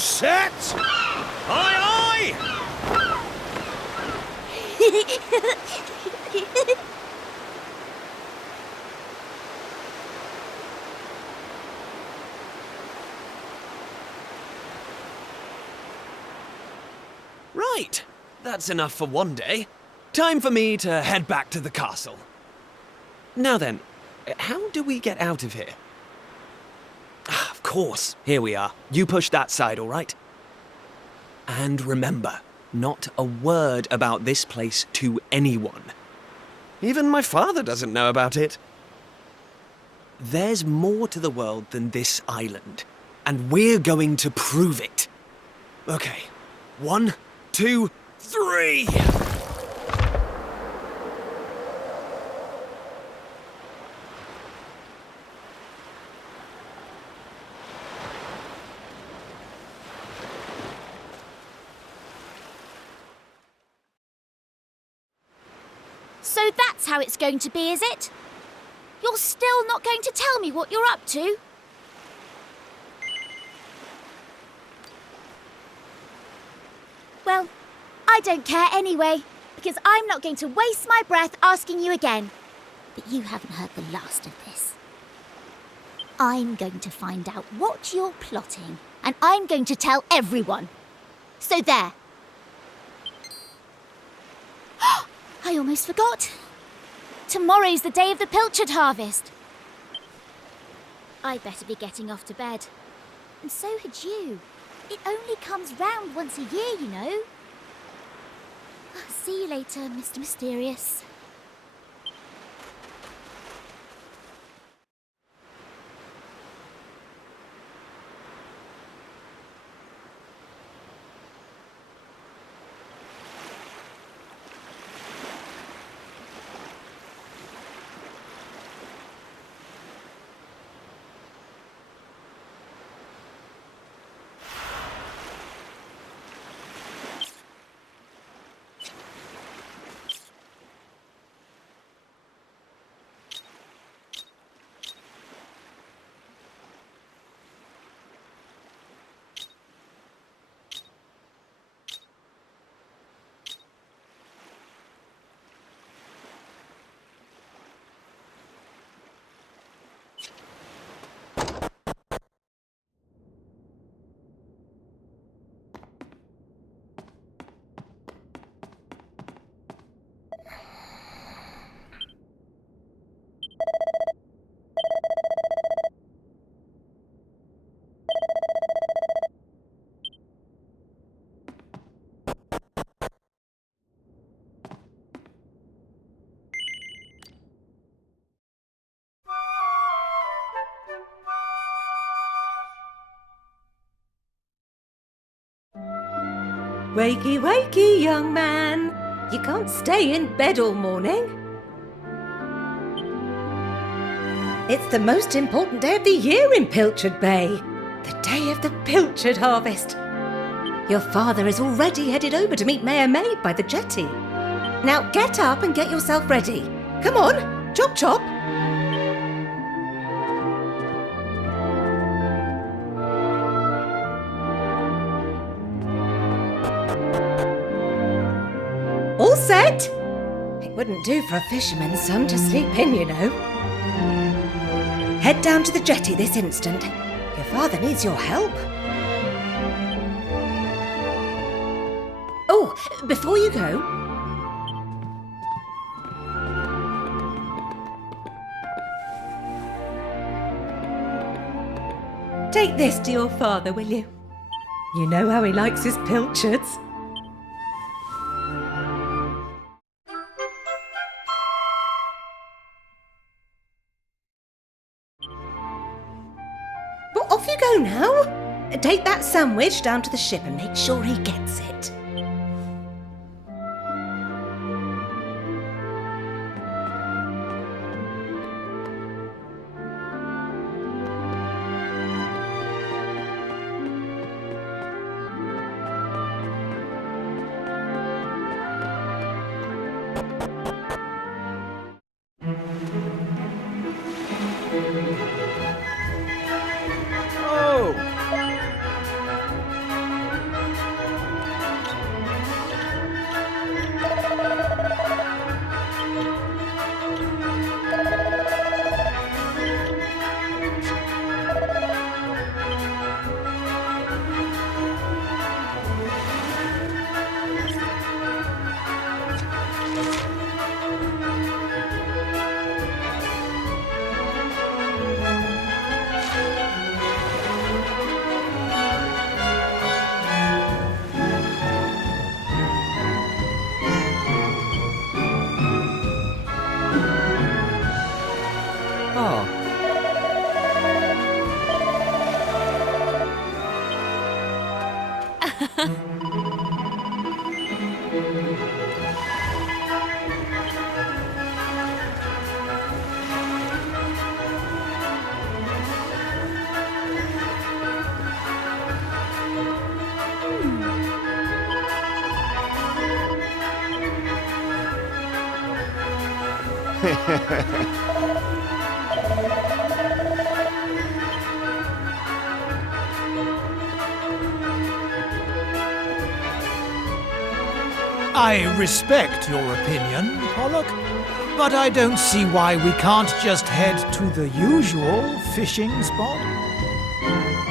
set? Aye, aye! Right, that's enough for one day. Time for me to head back to the castle. Now then, how do we get out of here? Ah, of course, here we are. You push that side, all right? And remember, not a word about this place to anyone. Even my father doesn't know about it. There's more to the world than this island, and we're going to prove it. Okay, 1, 2, 3! So that's how it's going to be, is it? You're still not going to tell me what you're up to? Well, I don't care anyway, because I'm not going to waste my breath asking you again. But you haven't heard the last of this. I'm going to find out what you're plotting, and I'm going to tell everyone. So there. I almost forgot. Tomorrow's the day of the pilchard harvest. I'd better be getting off to bed. And so had you. It only comes round once a year, you know. See you later, Mr. Mysterious. Wakey, wakey, young man. You can't stay in bed all morning. It's the most important day of the year in Pilchard Bay. The day of the pilchard harvest. Your father is already headed over to meet Mayor Maid by the jetty. Now get up and get yourself ready. Come on, chop chop. All set? It wouldn't do for a fisherman's son to sleep in, you know. Head down to the jetty this instant. Your father needs your help. Oh, before you go... take this to your father, will you? You know how he likes his pilchards. Well, off you go now. Take that sandwich down to the ship and make sure he gets it. Oh. I respect your opinion, Pollock, but I don't see why we can't just head to the usual fishing spot.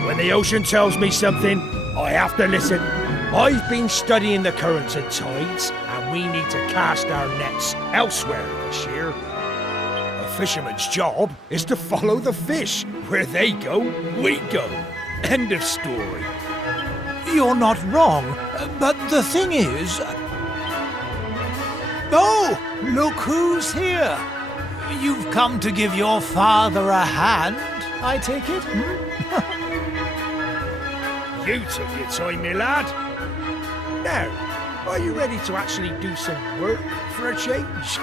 When the ocean tells me something, I have to listen. I've been studying the currents and tides, and we need to cast our nets elsewhere this year. A fisherman's job is to follow the fish. Where they go, we go. End of story. You're not wrong, but the thing is... Oh, look who's here. You've come to give your father a hand, I take it? You took your time, my lad. Now, are you ready to actually do some work for a change?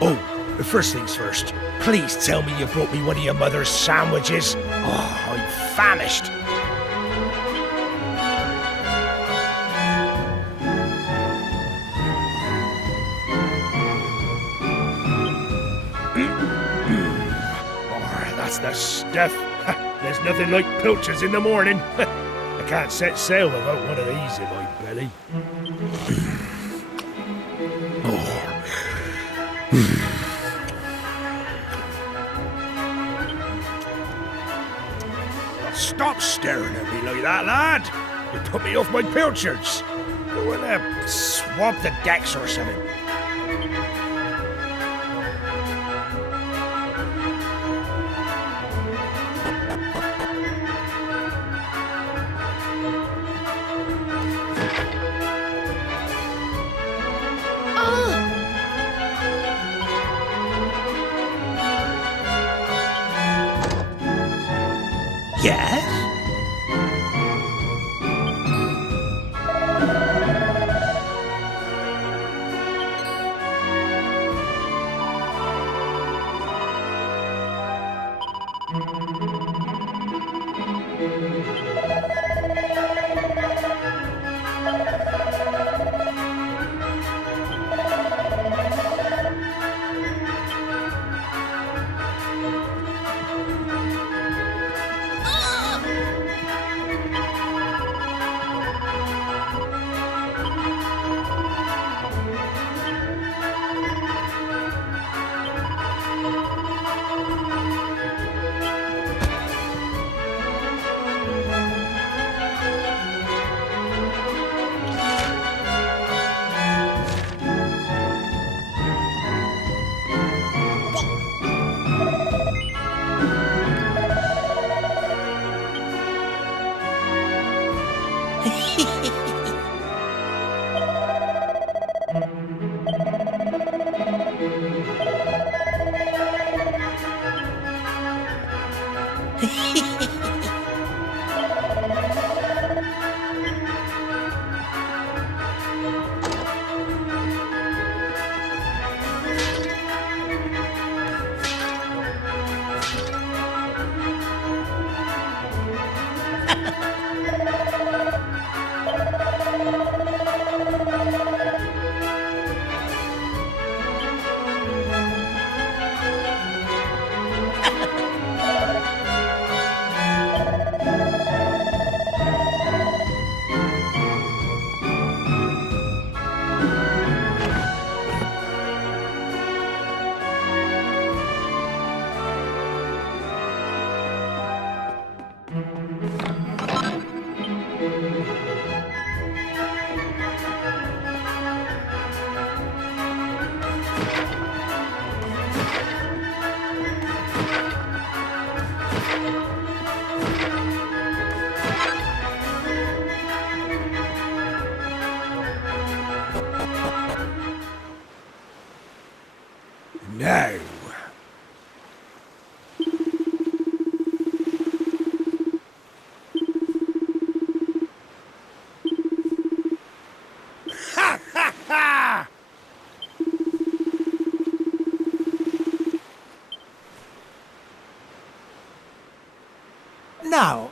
Oh, first things first. Please tell me you brought me one of your mother's sandwiches. Oh, I'm famished. That's the stuff. There's nothing like pilchards in the morning. I can't set sail without one of these in my belly. Stop staring at me like that, lad. You put me off my pilchards. I want to swab the decks or something. Yes? Now, Now,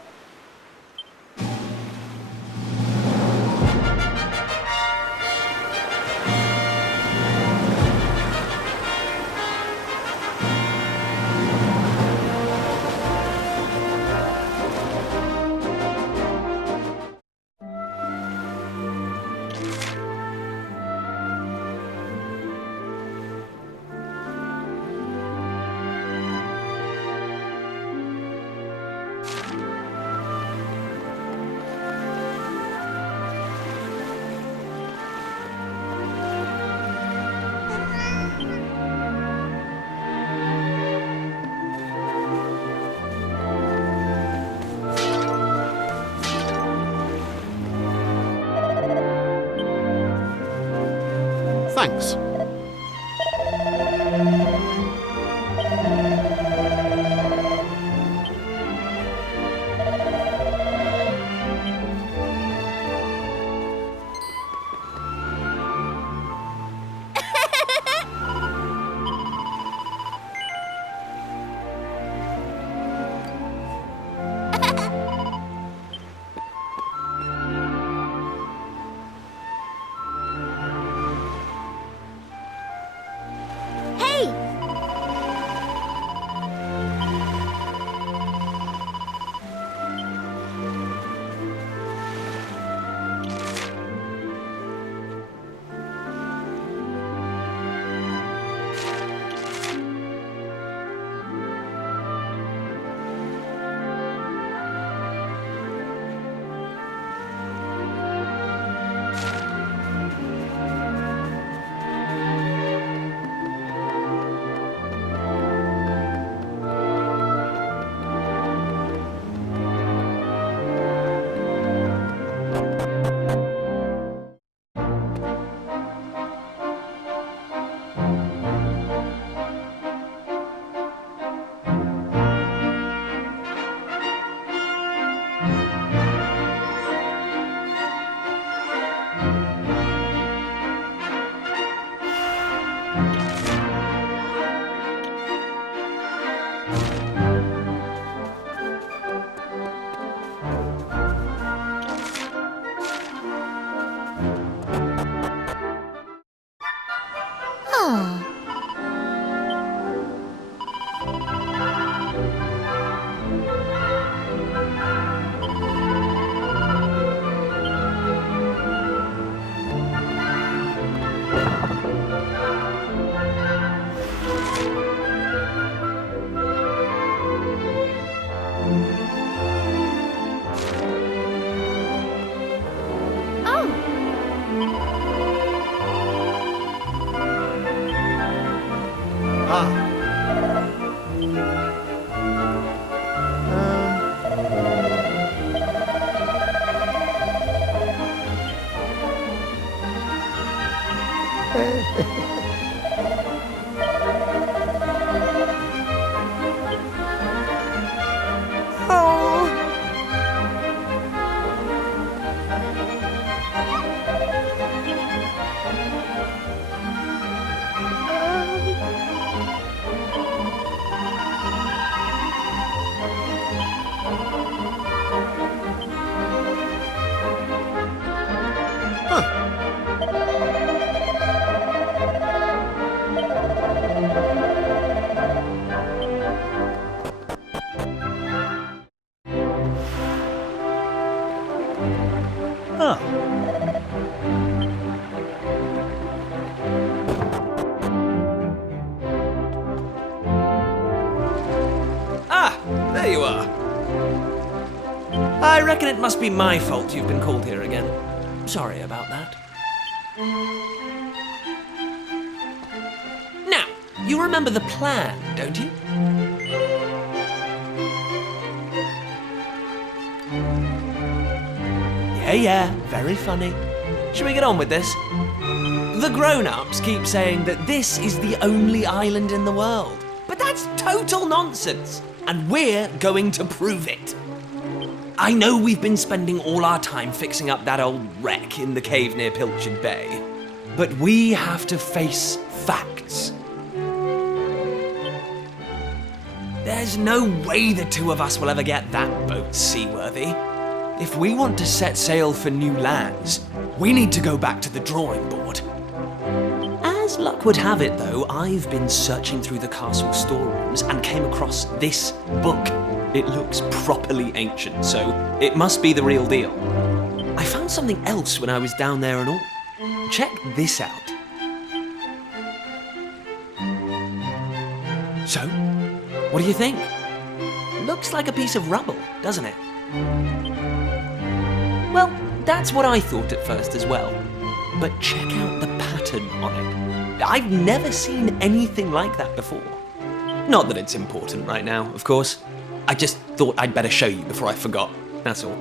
Thanks. Hey! Ah. Ah. huh. Ah, there you are. I reckon it must be my fault you've been called here again. Sorry about that. Now, you remember the plan, don't you? Yeah, very funny. Shall we get on with this? The grown-ups keep saying that this is the only island in the world. But that's total nonsense, and we're going to prove it. I know we've been spending all our time fixing up that old wreck in the cave near Pilchard Bay, but we have to face facts. There's no way the two of us will ever get that boat seaworthy. If we want to set sail for new lands, we need to go back to the drawing board. As luck would have it, though, I've been searching through the castle storerooms and came across this book. It looks properly ancient, so it must be the real deal. I found something else when I was down there and all. Check this out. So, what do you think? Looks like a piece of rubble, doesn't it? Well, that's what I thought at first as well. But check out the pattern on it. I've never seen anything like that before. Not that it's important right now, of course. I just thought I'd better show you before I forgot, that's all.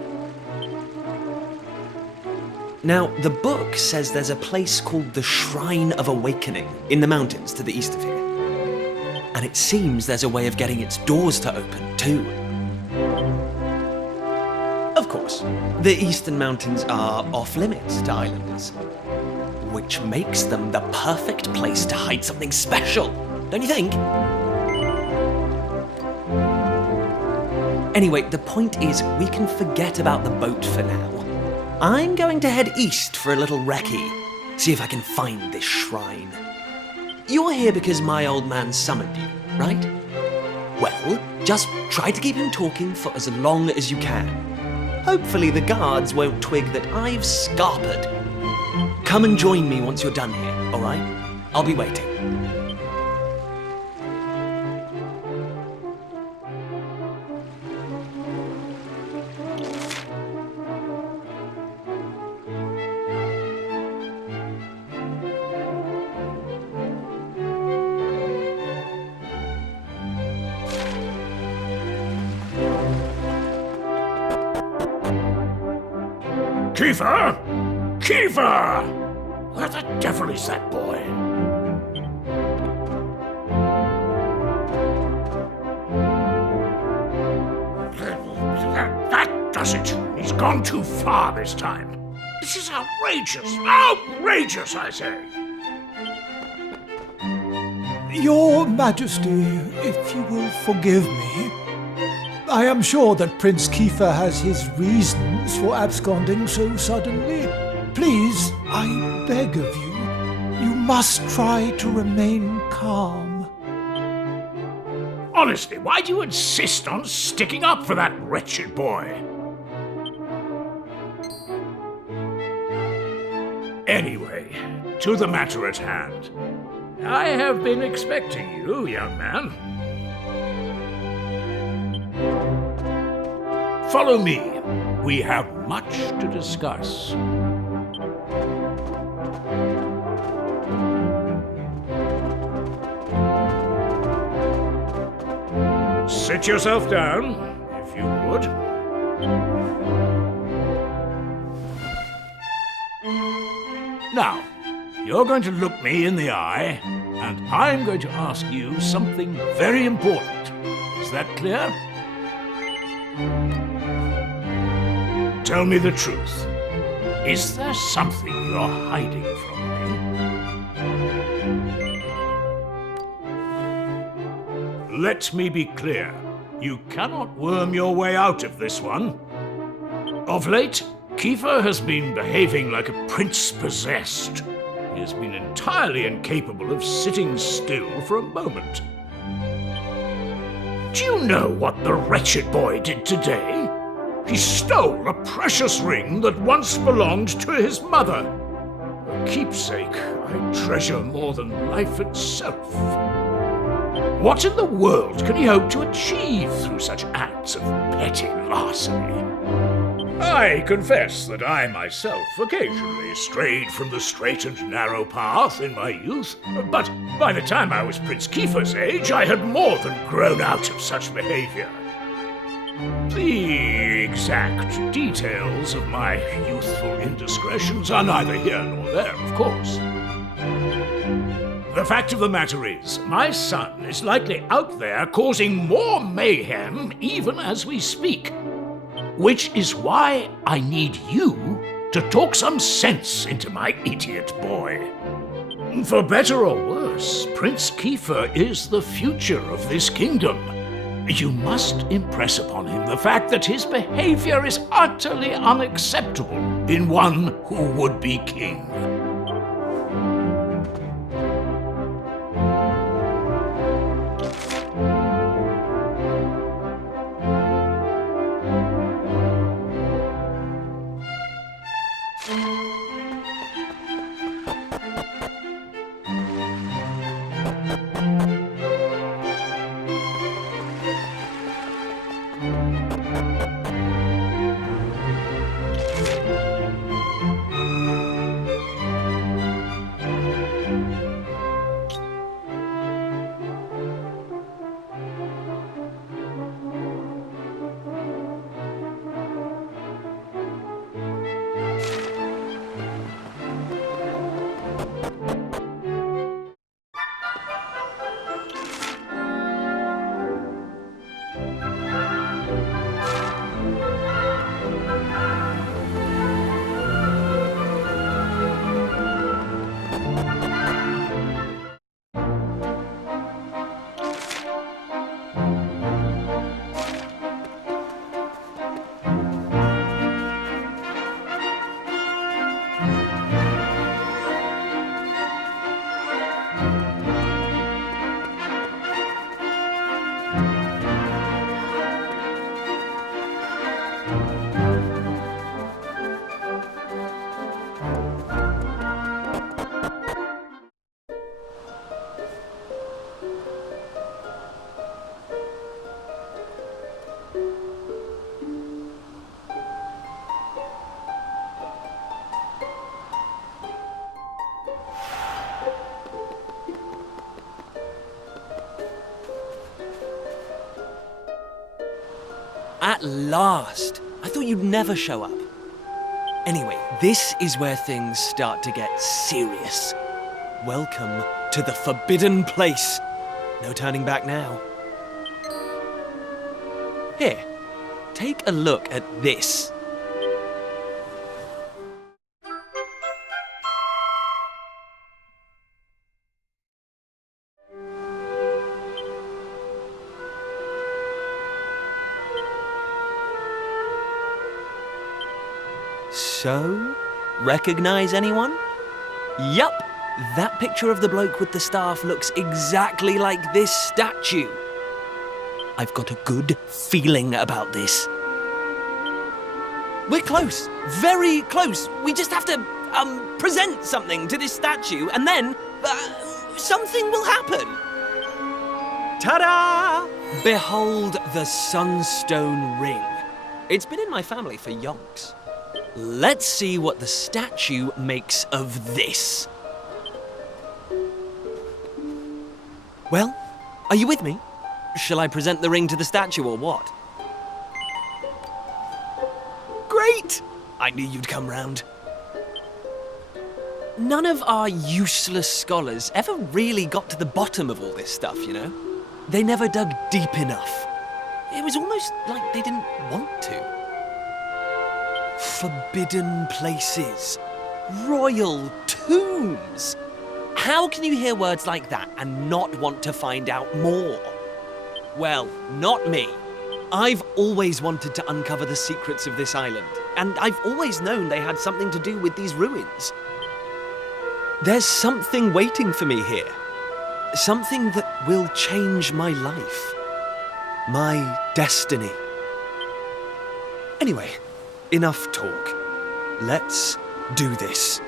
Now, the book says there's a place called the Shrine of Awakening in the mountains to the east of here. And it seems there's a way of getting its doors to open, too. Of course, the eastern mountains are off-limits to islanders, which makes them the perfect place to hide something special, don't you think? Anyway, the point is, we can forget about the boat for now. I'm going to head east for a little recce, see if I can find this shrine. You're here because my old man summoned you, right? Well, just try to keep him talking for as long as you can. Hopefully the guards won't twig that I've scarpered. Come and join me once you're done here, all right? I'll be waiting. Kiefer! Kiefer! Where the devil is that boy? That does it. He's gone too far this time. This is outrageous. Outrageous, I say. Your Majesty, if you will forgive me, I am sure that Prince Kiefer has his reasons for absconding so suddenly. Please, I beg of you, you must try to remain calm. Honestly, why do you insist on sticking up for that wretched boy? Anyway, to the matter at hand. I have been expecting you, young man. Follow me. We have much to discuss. Sit yourself down, if you would. Now, you're going to look me in the eye, and I'm going to ask you something very important. Is that clear? Tell me the truth. Is there something you're hiding from me? Let me be clear. You cannot worm your way out of this one. Of late, Kiefer has been behaving like a prince possessed. He has been entirely incapable of sitting still for a moment. Do you know what the wretched boy did today? He stole a precious ring that once belonged to his mother. A keepsake I treasure more than life itself. What in the world can he hope to achieve through such acts of petty larceny? I confess that I myself occasionally strayed from the straight and narrow path in my youth, but by the time I was Prince Kiefer's age, I had more than grown out of such behavior. The exact details of my youthful indiscretions are neither here nor there, of course. The fact of the matter is, my son is likely out there causing more mayhem even as we speak. Which is why I need you to talk some sense into my idiot boy. For better or worse, Prince Kiefer is the future of this kingdom. You must impress upon him the fact that his behavior is utterly unacceptable in one who would be king. At last! I thought you'd never show up. Anyway, this is where things start to get serious. Welcome to the forbidden place. No turning back now. Here, take a look at this. So, recognize anyone? Yup, that picture of the bloke with the staff looks exactly like this statue. I've got a good feeling about this. We're close, very close. We just have to, present something to this statue and then, something will happen. Ta-da! Behold the Sunstone Ring. It's been in my family for yonks. Let's see what the statue makes of this. Well, are you with me? Shall I present the ring to the statue or what? Great! I knew you'd come round. None of our useless scholars ever really got to the bottom of all this stuff, you know? They never dug deep enough. It was almost like they didn't want to. Forbidden places. Royal tombs. How can you hear words like that and not want to find out more? Well, not me. I've always wanted to uncover the secrets of this island, and I've always known they had something to do with these ruins. There's something waiting for me here. Something that will change my life. My destiny. Anyway, enough talk. Let's do this.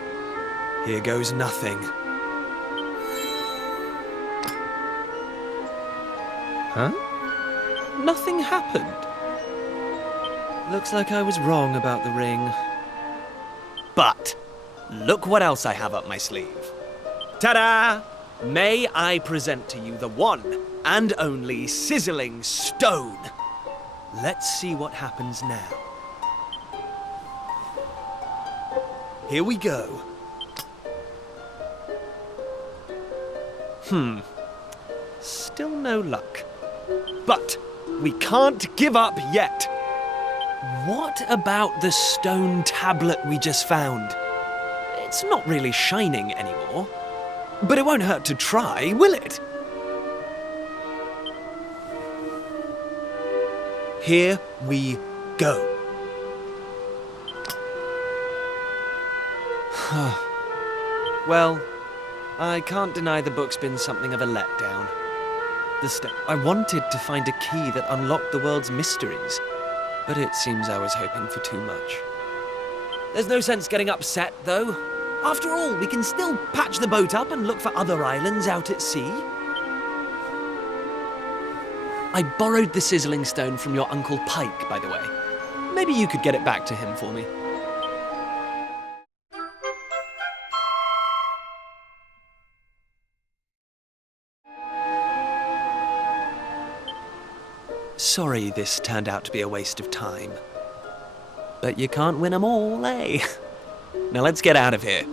Here goes nothing. Huh? Nothing happened. Looks like I was wrong about the ring. But look what else I have up my sleeve. Ta-da! May I present to you the one and only sizzling stone. Let's see what happens now. Here we go. Still no luck. But we can't give up yet. What about the stone tablet we just found? It's not really shining anymore. But it won't hurt to try, will it? Here we go. Well, I can't deny the book's been something of a letdown. I wanted to find a key that unlocked the world's mysteries, but it seems I was hoping for too much. There's no sense getting upset, though. After all, we can still patch the boat up and look for other islands out at sea. I borrowed the sizzling stone from your Uncle Pike, by the way. Maybe you could get it back to him for me. Sorry this turned out to be a waste of time. But you can't win 'em all, eh? Now let's get out of here.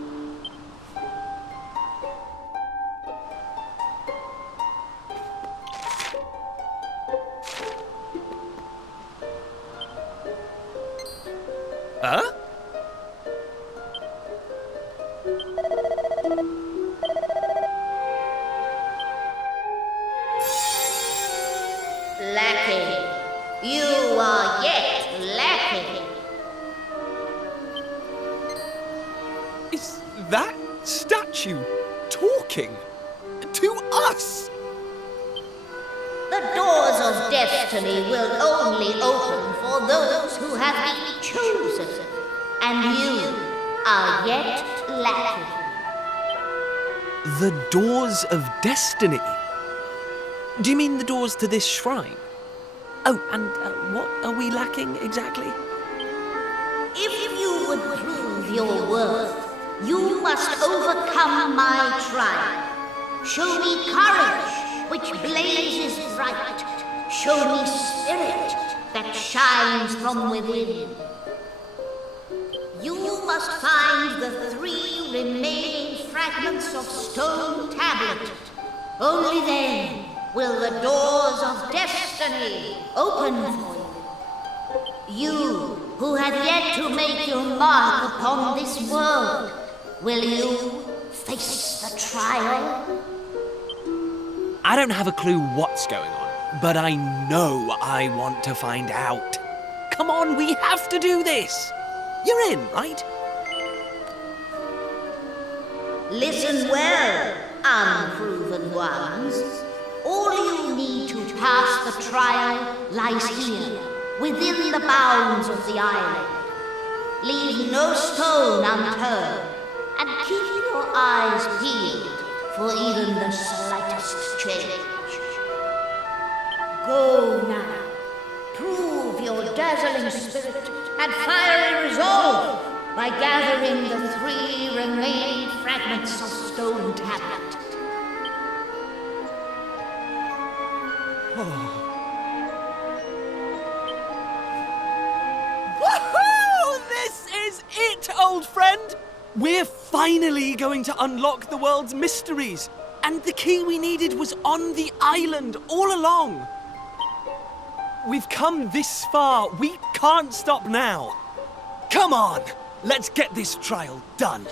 Huh? Lacking. You are yet lacking. Is that statue talking to us? The doors of destiny will only open for those who have been chosen, and you are yet lacking. The doors of destiny? Do you mean the doors to this shrine? Oh, and what are we lacking exactly? If you would prove your worth, you must overcome my trial. Show me courage, which blazes bright. Show me spirit that shines from within. You must find the 3 remaining fragments of stone tablet. Only then will the doors of destiny open for you. You who have yet to make your mark upon this world, will you face the trial? I don't have a clue what's going on, but I know I want to find out. Come on, we have to do this. You're in, right? Listen well, unproven ones. All you need to pass the trial lies here, within the bounds of the island. Leave no stone unturned, and keep your eyes peeled for even the slightest change. Go now. Prove your dazzling spirit and fiery resolve by gathering the 3 remaining fragments of stone tablet. Woohoo! This is it, old friend! We're finally going to unlock the world's mysteries. And the key we needed was on the island all along. We've come this far. We can't stop now. Come on, let's get this trial done.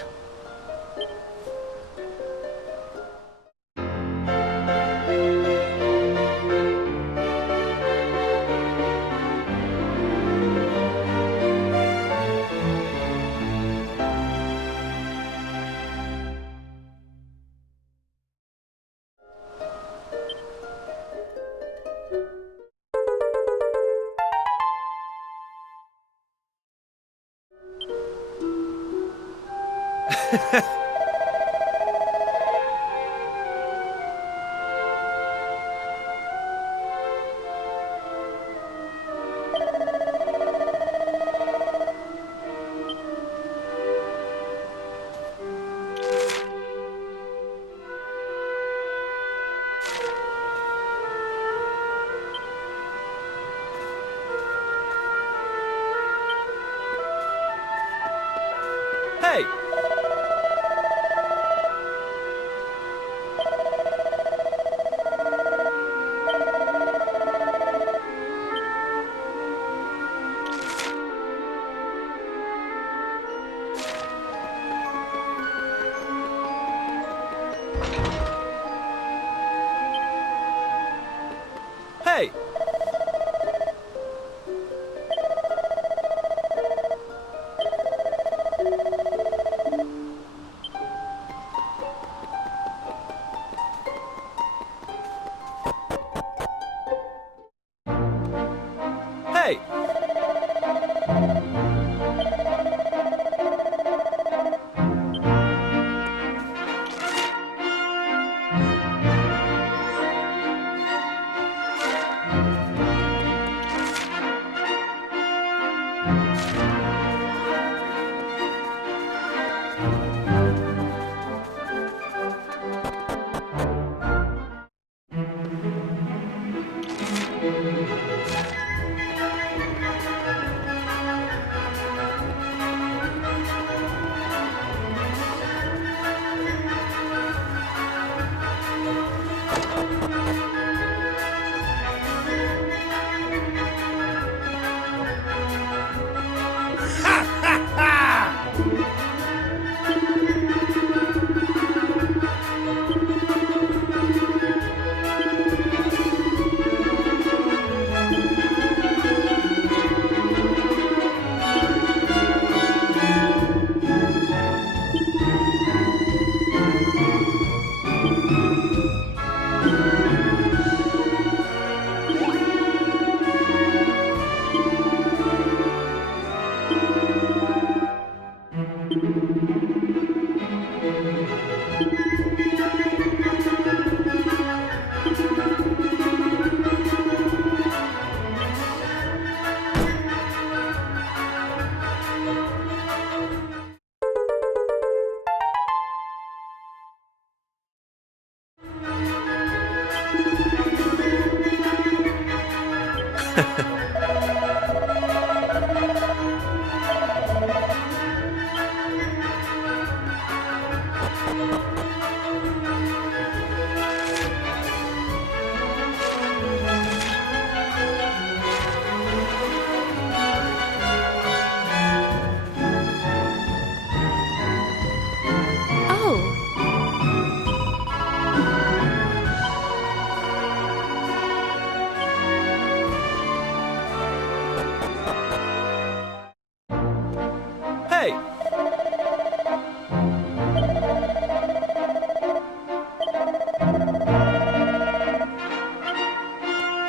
Hey! Hey! Hey! Hey!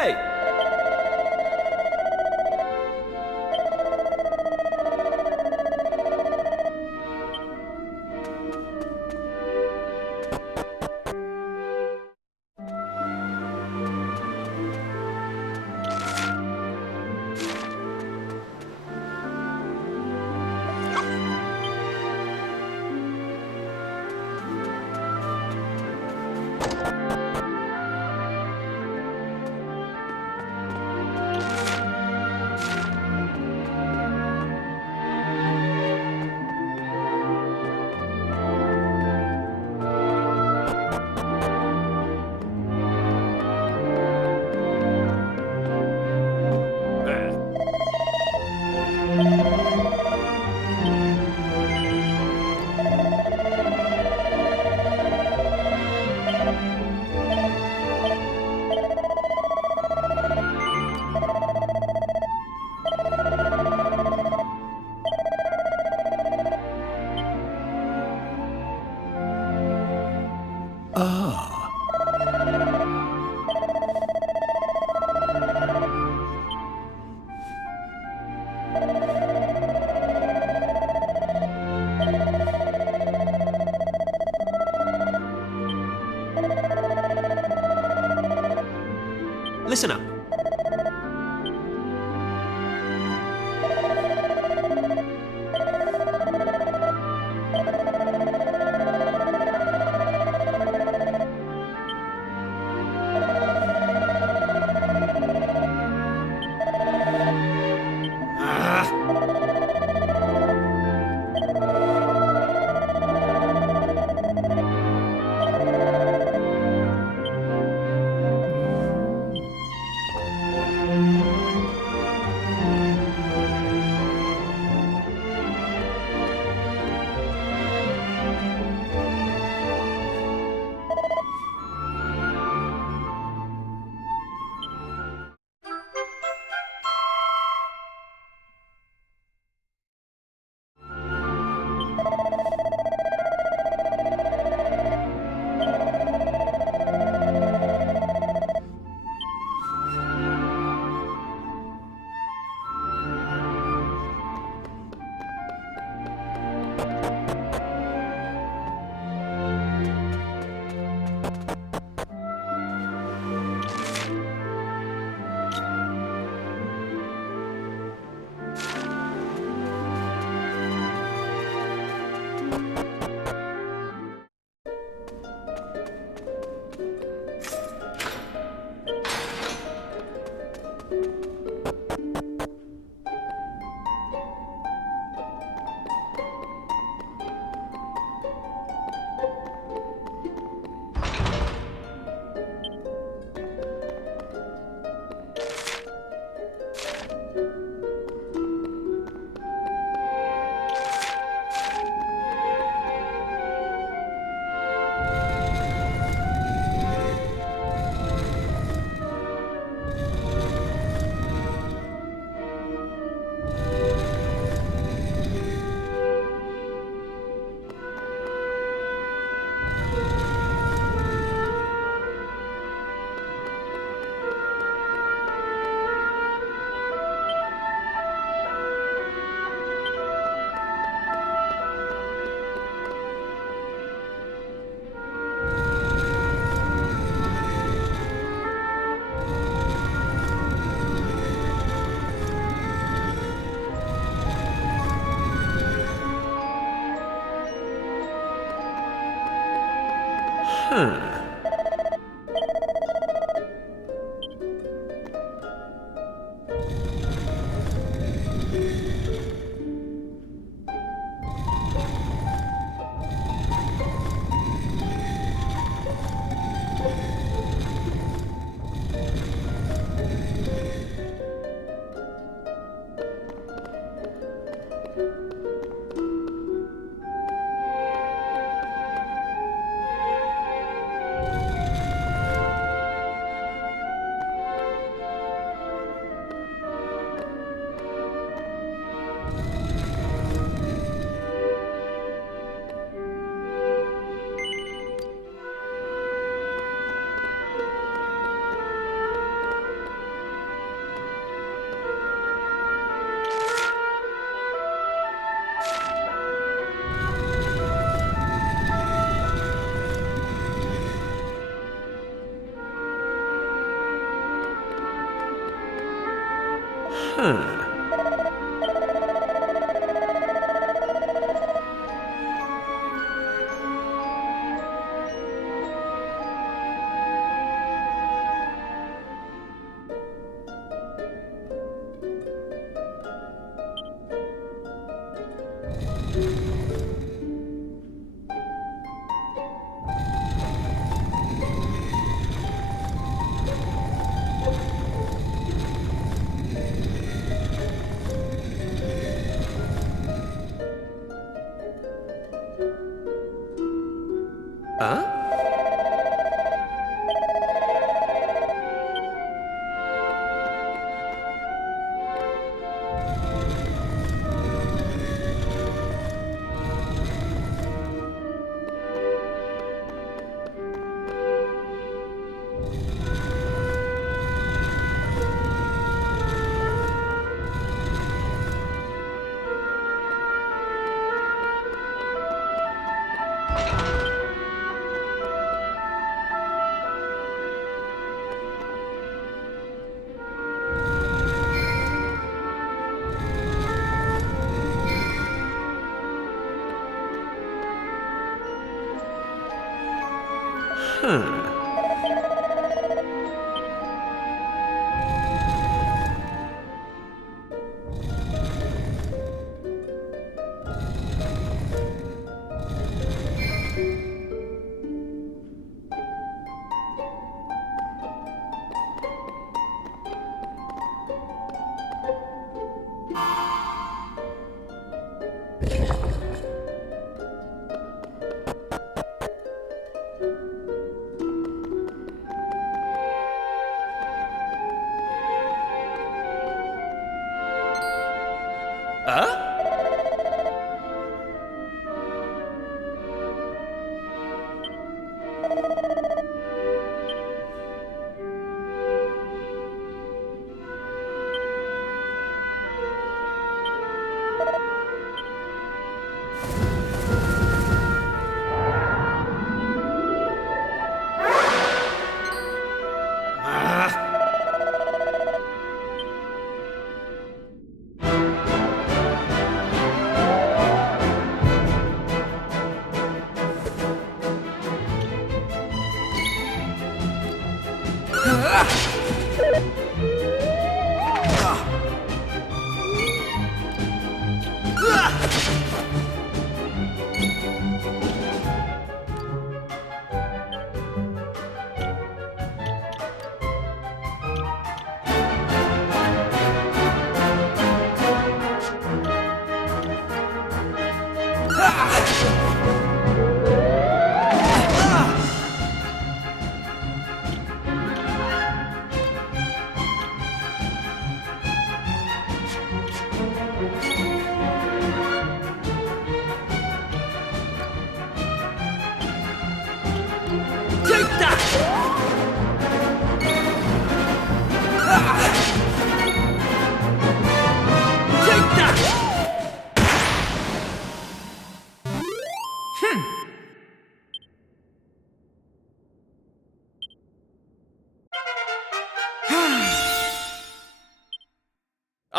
Hey! Listen up.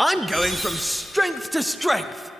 I'm going from strength to strength.